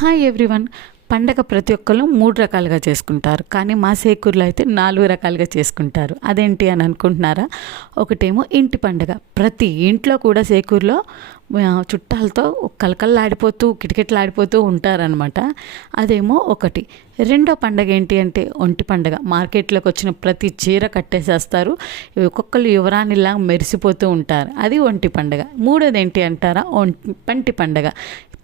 Hi everyone. పండగ ప్రతి ఒక్కళ్ళు 3 రకాలుగా చేసుకుంటారు. కానీ మా సేకూరులో అయితే 4 రకాలుగా చేసుకుంటారు. అదేంటి అని అనుకుంటున్నారా? ఒకటేమో ఇంటి పండగ. ప్రతి ఇంట్లో కూడా సేకూరులో చుట్టాలతో కలకల్లాడిపోతూ కిటకిటలాడిపోతూ ఉంటారనమాట. అదేమో ఒకటి. రెండో పండగ ఏంటి అంటే ఒంటి పండగ. మార్కెట్లోకి వచ్చిన ప్రతి చీర కట్టేసేస్తారు. ఒక్కొక్కరు యువరాణిలా మెరిసిపోతూ ఉంటారు. అది ఒంటి పండగ. మూడోది ఏంటి అంటారా? పంటి పండగ.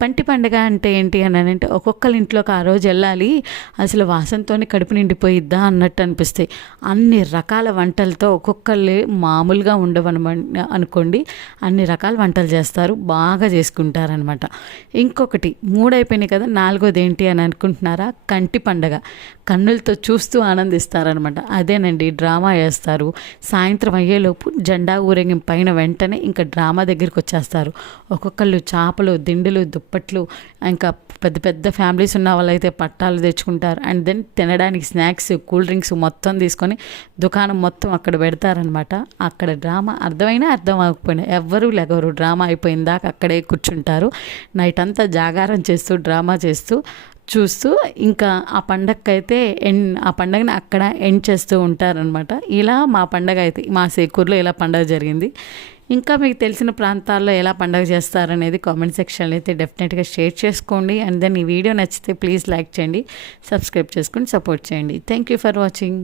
పంటి పండగ అంటే ఏంటి అని అంటే ఒక్కొక్కరి ఇంట్లోకి ఆ రోజు వెళ్ళాలి, అసలు వాసనతోనే కడుపు నిండిపోయిద్దా అన్నట్టు అనిపిస్తాయి. అన్ని రకాల వంటలతో ఒక్కొక్కళ్ళు మామూలుగా అనుకోండి, అన్ని రకాల వంటలు చేస్తారు, బాగా చేసుకుంటారనమాట. ఇంకొకటి 3 అయిపోయినాయి కదా, 4వది ఏంటి అని అనుకుంటున్నారా? కంటి పండగ. కన్నులతో చూస్తూ ఆనందిస్తారనమాట. అదేనండి, డ్రామా వేస్తారు. సాయంత్రం అయ్యేలోపు జెండా ఊరేగింపు పైన వెంటనే ఇంకా డ్రామా దగ్గరికి వచ్చేస్తారు. ఒక్కొక్కళ్ళు చేపలు, దిండులు, దుప్పట్లు, ఇంకా పెద్ద పెద్ద ఫ్యామిలీస్ ఉన్న వాళ్ళైతే పట్టాలు తెచ్చుకుంటారు. అండ్ దెన్ తినడానికి స్నాక్స్, కూల్ డ్రింక్స్ మొత్తం తీసుకొని దుకాణం మొత్తం అక్కడ పెడతారనమాట. అక్కడ డ్రామా అర్థమైనా అర్థం అవ్వకపోయినా ఎవ్వరూ లెగవరు. డ్రామా అయిపోయిన దాకా అక్కడే కూర్చుంటారు. నైట్ అంతా జాగారం చేస్తూ డ్రామా చూస్తూ ఇంకా ఆ పండగకైతే ఆ పండగని అక్కడ ఎండ్ చేస్తూ ఉంటారనమాట. ఇలా మా పండగ అయితే మా సేకూరులో ఇలా పండగ జరిగింది. ఇంకా మీకు తెలిసిన ప్రాంతాల్లో ఎలా పండగ చేస్తారనేది కామెంట్ సెక్షన్లో అయితే డెఫినెట్గా షేర్ చేసుకోండి. అండ్ దెన్ ఈ వీడియో నచ్చితే ప్లీజ్ లైక్ చేయండి, సబ్స్క్రైబ్ చేసుకొని సపోర్ట్ చేయండి. Thank you for watching.